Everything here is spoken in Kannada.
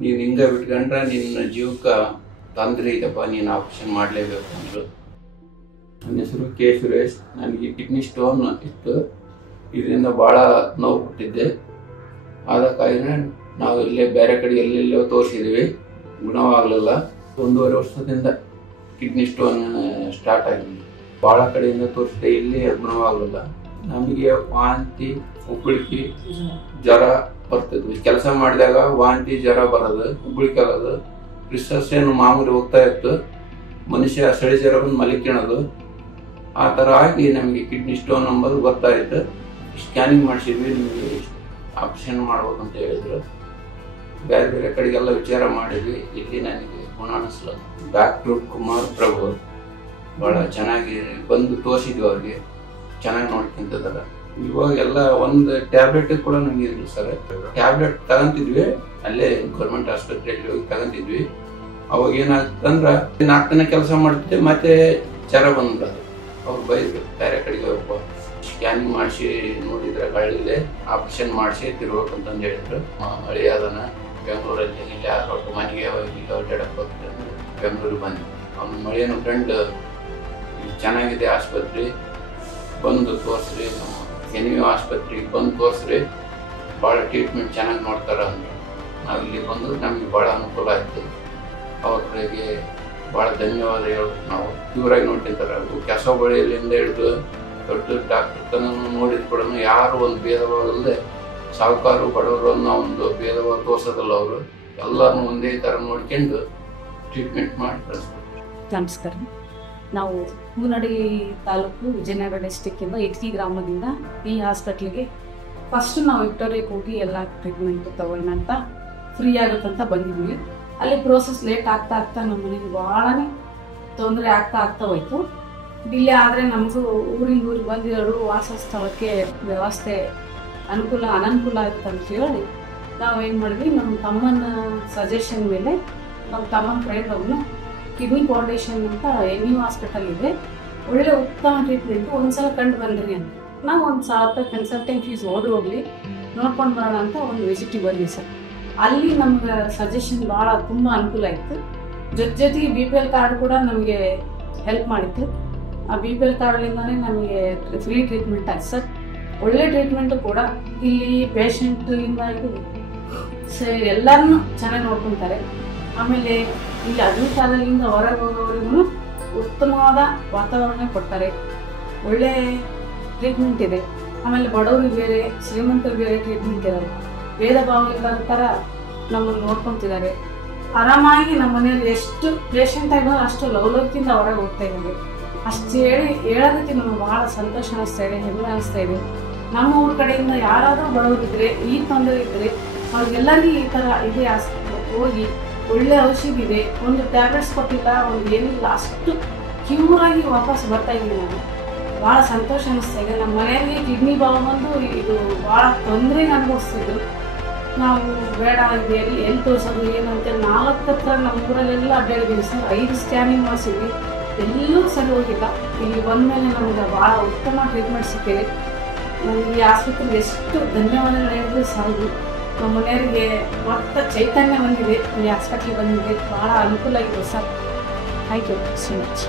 ನೀನು ಹಿಂಗೆ ಬಿಟ್ಕೊಂಡ್ರೆ ನಿನ್ನ ಜೀವಕ್ಕೆ ತೊಂದರೆ ಇದೆಪ್ಪ, ನೀನು ಆಪ್ರೇಷನ್ ಮಾಡಲೇಬೇಕು ಅಂದರು. ನನ್ನ ಹೆಸರು ಕೆ ಸುರೇಶ್. ನನಗೆ ಕಿಡ್ನಿ ಸ್ಟೋನ್ ಇತ್ತು. ಇದರಿಂದ ಭಾಳ ನೋವು ಕೊಟ್ಟಿದ್ದೆ. ಆದ ಕಾರಣ ನಾವು ಇಲ್ಲೇ ಬೇರೆ ಕಡೆ ಎಲ್ಲೆಲ್ಲೋ ತೋರಿಸಿದ್ವಿ, ಗುಣವಾಗಲಿಲ್ಲ. 1.5 ವರ್ಷದಿಂದ ಕಿಡ್ನಿ ಸ್ಟೋನ್ ಸ್ಟಾರ್ಟ್ ಆಗಿದೆ. ಭಾಳ ಕಡೆಯಿಂದ ತೋರಿಸಿದೆ, ಇಲ್ಲಿ ಗುಣವಾಗಲಿಲ್ಲ. ನಮಗೆ ವಾಂತಿ, ಉಬ್ಬಳಿಕೆ, ಜ್ವರ ಬರ್ತಿದ್ವಿ. ಕೆಲಸ ಮಾಡಿದಾಗ ವಾಂತಿ, ಜ್ವರ ಬರೋದು, ಉಬ್ಬಳಿಕೆ ಆಗೋದು, ರಿಸರ್ಚ್ ಏನು ಮಾಮೂಲಿ ಹೋಗ್ತಾ ಇತ್ತು. ಮನುಷ್ಯ ಸಳಿ ಜ್ವರ ಬಂದು ಮಲಿಕೊಳ್ಳೋದು, ಆ ಥರ ಆಗಿ ನಮಗೆ ಕಿಡ್ನಿ ಸ್ಟೋನ್ ಅಂಬೋದು ಗೊತ್ತಾಯಿತು. ಸ್ಕ್ಯಾನಿಂಗ್ ಮಾಡಿಸಿದ್ವಿ, ನಿಮಗೆ ಆಪ್ರೇಷನ್ ಮಾಡ್ಬೇಕು ಅಂತ ಹೇಳಿದ್ರು. ಬೇರೆ ಬೇರೆ ಕಡೆಗೆಲ್ಲ ವಿಚಾರ ಮಾಡಿದ್ವಿ. ಇಲ್ಲಿ ನನಗೆ ಗುಣ ಅನಿಸ್ಲ. ಡಾಕ್ಟ್ರು ಕುಮಾರ್ ಪ್ರಭು ಭಾಳ ಚೆನ್ನಾಗಿ ಬಂದು ತೋರಿಸಿದ್ವಿ. ಅವ್ರಿಗೆ ಚೆನ್ನಾಗಿ ನೋಡ್ಕೊಂತಿದ್ದಾರೆ. ಇವಾಗ ಎಲ್ಲ ಒಂದು ಟ್ಯಾಬ್ಲೆಟ್ ಕೂಡ ನಮಗೆ ಇರಲಿಲ್ಲ ಸರ್. ಟ್ಯಾಬ್ಲೆಟ್ ತಗೊಂತಿದ್ವಿ, ಅಲ್ಲೇ ಗೌರ್ಮೆಂಟ್ ಆಸ್ಪತ್ರೆಯಲ್ಲಿ ಹೋಗಿ ತಗೊಂತಿದ್ವಿ. ಅವಾಗ ಏನಾಗ್ತಂದ್ರೆ 4 ದಿನ ಕೆಲಸ ಮಾಡ್ತಿದ್ದೆ, ಮತ್ತೆ ಜ್ವರ ಬಂದ್ಬಿಡೋದು. ಅವ್ರು ಬೈದ್ರು, ಬೇರೆ ಕಡೆಗೆ ಸ್ಕ್ಯಾನಿಂಗ್ ಮಾಡಿಸಿ ನೋಡಿದ್ರೆ ಹಳ್ಳಿಲೆ ಆಪ್ರೇಷನ್ ಮಾಡಿಸಿ ತಿರ್ಬೇಕಂತಂದು ಹೇಳಿದ್ರು. ಹಳ್ಳಿಯಾದನ ಬೆಂಗಳೂರಲ್ಲಿ ಇಲ್ಲಿ ಒಟ್ಟು ಮನೆಗೆ ಇಲ್ಲಿ ಅಡ್ಡಾಡಕ್ಕೆ ಹೋಗ್ತಾರೆ. ಬೆಂಗಳೂರಿಗೆ ಬಂದು ಅವ್ನ ಮಳೆಯನ್ನು ಫ್ರೆಂಡ್ ಚೆನ್ನಾಗಿದೆ ಆಸ್ಪತ್ರೆ, ಬಂದು ತೋರಿಸ್ರಿ, ಎನ್ವಿ ಆಸ್ಪತ್ರೆಗೆ ಬಂದು ತೋರಿಸ್ರಿ, ಭಾಳ ಟ್ರೀಟ್ಮೆಂಟ್ ಚೆನ್ನಾಗಿ ನೋಡ್ತಾರೆ ಅಂದರು. ನಾವು ಇಲ್ಲಿ ಬಂದು ನಮಗೆ ಭಾಳ ಅನುಕೂಲ ಆಯಿತು. ಅವ್ರಿಗೆ ಭಾಳ ಧನ್ಯವಾದ ಹೇಳ್ಬೇಕು. ನಾವು ಇವರಾಗಿ ನೋಡ್ಕೊಂತಾರೆ. ಕೆಸ ಬಳಿಯಲ್ಲಿಂದ ಹಿಡಿದು ದೊಡ್ಡ ಡಾಕ್ಟರ್ ತನಕ ನೋಡಿದ ಕೂಡ ಯಾರು ಒಂದು ಭೇದ ಭಾವ ಇಲ್ಲದೆ, ಸಾಹುಕಾರು ಬಡವರು ಅನ್ನೋ ಒಂದು ಭೇದ ಭಾವ ತೋರಿಸೋದಲ್ಲ. ಅವರು ಎಲ್ಲರನ್ನೂ ಒಂದೇ ಥರ ನೋಡ್ಕೊಂಡು ಟ್ರೀಟ್ಮೆಂಟ್ ಮಾಡಿ ಕಳಿಸ್ತಾರೆ. ನಮಸ್ಕಾರ. ನಾವು ಹೂನಡಿ ತಾಲೂಕು ವಿಜಯನಗರ ಡಿಸ್ಟಿಕ್ಕಿಂದ ಇಟ್ಕಿ ಗ್ರಾಮದಿಂದ ಈ ಹಾಸ್ಪಿಟ್ಲಿಗೆ ಫಸ್ಟ್ ನಾವು ವಿಕ್ಟೋರಿಯಾಗೆ ಹೋಗಿ ಎಲ್ಲ ಟ್ರೀಟ್ಮೆಂಟ್ ತಗೊಳ್ಳೋಣ ಅಂತ, ಫ್ರೀ ಆಗುತ್ತಂತ ಬಂದಿದ್ವಿ. ಅಲ್ಲಿ ಪ್ರೋಸೆಸ್ ಲೇಟ್ ಆಗ್ತಾ ನಮ್ಮ ಮನೆಗೆ ಭಾಳನೇ ತೊಂದರೆ ಆಗ್ತಾ ಹೋಯ್ತು. ಡಿಲೇ ಆದರೆ ನಮಗೂ ಊರಿಗೆ ಬಂದಿರೋರು ವಾಸ ಸ್ಥಳಕ್ಕೆ ವ್ಯವಸ್ಥೆ ಅನನುಕೂಲ ಆಗುತ್ತೆ ಅಂತ ಹೇಳಿ ನಾವು ಏನು ಮಾಡಿದ್ವಿ, ನಮ್ಮ ತಮ್ಮನ ಸಜೆಷನ್ ಮೇಲೆ ನಮ್ಮ ತಮ್ಮನ ಫ್ರೆಂಡ್ ಅವನು ಕಿಡ್ನಿ ಫೌಂಡೇಶನ್ ಅಂತ ಎನ್ವಿ ಹಾಸ್ಪಿಟಲ್ ಇದೆ, ಒಳ್ಳೆ ಉತ್ತಮ ಟ್ರೀಟ್ಮೆಂಟ್, ಒಂದ್ಸಲ ಕಂಡು ಬಂದ್ರಿ ಅಂತ. ನಾವು 1,000 ರೂಪಾಯಿ ಕನ್ಸಲ್ಟೆಂಟ್ ಫೀಸ್ ಹೋಗ್ಲಿ ನೋಡ್ಕೊಂಡು ಬರೋಣ ಅಂತ ಒಂದು ವಿಸಿಟಿಗೆ ಬಂದ್ವಿ ಸರ್. ಅಲ್ಲಿ ನಮ್ಗೆ ಸಜೆಷನ್ ಭಾಳ ತುಂಬ ಅನುಕೂಲ ಆಯಿತು. ಜೊತೆಗೆ BPL ಕಾರ್ಡ್ ಕೂಡ ನಮಗೆ ಹೆಲ್ಪ್ ಮಾಡಿತ್ತು. ಆ BPL ಕಾರ್ಡ್ಲಿಂದನೇ ನಮಗೆ ಫ್ರೀ ಟ್ರೀಟ್ಮೆಂಟ್ ಆಯ್ತು ಸರ್. ಒಳ್ಳೆ ಟ್ರೀಟ್ಮೆಂಟು ಕೂಡ. ಇಲ್ಲಿ ಪೇಷಂಟಿಂದ ಇದು ಎಲ್ಲರನ್ನೂ ಚೆನ್ನಾಗಿ ನೋಡ್ಕೊತಾರೆ. ಆಮೇಲೆ ಇಲ್ಲಿ ಅಡ್ಮಿಟ್ ಆದಾಗಿಂದ ಹೊರಗೆ ಹೋಗೋವರೆಗೂ ಉತ್ತಮವಾದ ವಾತಾವರಣ ಕೊಡ್ತಾರೆ. ಒಳ್ಳೆ ಟ್ರೀಟ್ಮೆಂಟ್ ಇದೆ. ಆಮೇಲೆ ಬಡವರಿಗೆ ಬೇರೆ, ಶ್ರೀಮಂತರಿಗೆ ಬೇರೆ ಟ್ರೀಟ್ಮೆಂಟ್ ಇದ್ದಾರೆ. ಭೇದ ಭಾವ ಇಲ್ಲದ ಥರ ನಮ್ಮನ್ನು ನೋಡ್ಕೊತಿದ್ದಾರೆ. ಆರಾಮಾಗಿ ನಮ್ಮ ಮನೆಯಲ್ಲಿ ಎಷ್ಟು ಪೇಷಂಟ್ ಆಗಿರೋ ಅಷ್ಟು ಲವಲವಿಕೆಯಿಂದ ಹೊರಗೆ ಹೋಗ್ತಾ ಇದ್ದಾರೆ. ಅಷ್ಟು ಹೇಳೋದಕ್ಕೆ ನಮಗೆ ಭಾಳ ಸಂತೋಷ ಅನಿಸ್ತಾ ಇದೆ, ಹೆಮ್ಮೆ ಅನಿಸ್ತಾ ಇದೆ. ನಮ್ಮ ಊರ ಕಡೆಯಿಂದ ಯಾರಾದರೂ ಬಡವರಿದ್ದರೆ, ಈ ತೊಂದರೆ ಇದ್ದರೆ ಅವ್ರಿಗೆಲ್ಲರಿಗೂ ಈ ಥರ ಇದೇ ಆಸ್ಪತ್ರೆಗೆ ಹೋಗಿ ಒಳ್ಳೆ ಔಷಧಿ ಇದೆ, ಒಂದು ಟ್ಯಾಬ್ಲೆಟ್ಸ್ ಕೊಟ್ಟಿಲ್ಲ, ಒಂದು ಏನಿಲ್ಲ, ಅಷ್ಟು ಕ್ಯೂರಾಗಿ ವಾಪಸ್ ಬರ್ತಾ ಇದ್ದೀನಿ. ನಾನು ಭಾಳ ಸಂತೋಷ ಅನಿಸ್ತಾ ಇದೆ. ನಮ್ಮ ಮನೆಯಲ್ಲಿ ಕಿಡ್ನಿ ಭಾವ ಬಂದು ಇದು ಭಾಳ ತೊಂದರೆ ಅನುಭವಿಸ್ತಿದ್ರು. ನಾವು ಬೇಡ ಎಲ್ಲಿ ತೋರಿಸೋದು ಏನಂತ 4 ಹತ್ರ ನಮ್ಮ ಊರಲ್ಲೆಲ್ಲ ಅಡ್ಡಾಡಿದ್ದೀವಿ ಸರ್. 5 ಸ್ಕ್ಯಾನಿಂಗ್ ಮಾಡಿಸಿದ್ವಿ, ಎಲ್ಲೂ ಸರಿ ಹೋಗಿಲ್ಲ. ಇಲ್ಲಿ ಬಂದಮೇಲೆ ನಮಗೆ ಭಾಳ ಉತ್ತಮ ಟ್ರೀಟ್ಮೆಂಟ್ ಸಿಕ್ಕಿದೆ. ನನಗೆ ಈ ಆಸ್ಪತ್ರೆಗೆ ಎಷ್ಟು ಧನ್ಯವಾದಗಳು ಹೇಳಿದ್ರೆ ಸಾಲದು. ನಮ್ಮ ಮನೆಯವರಿಗೆ ಮತ್ತೆ ಚೈತನ್ಯ ಬಂದಿದೆ, ಈ ಹಾಸ್ಪಿಟ್ಲಿಗೆ ಬಂದಿದೆ, ಭಾಳ ಅನುಕೂಲ ಆಗಿದೆ sir. Thank you so much.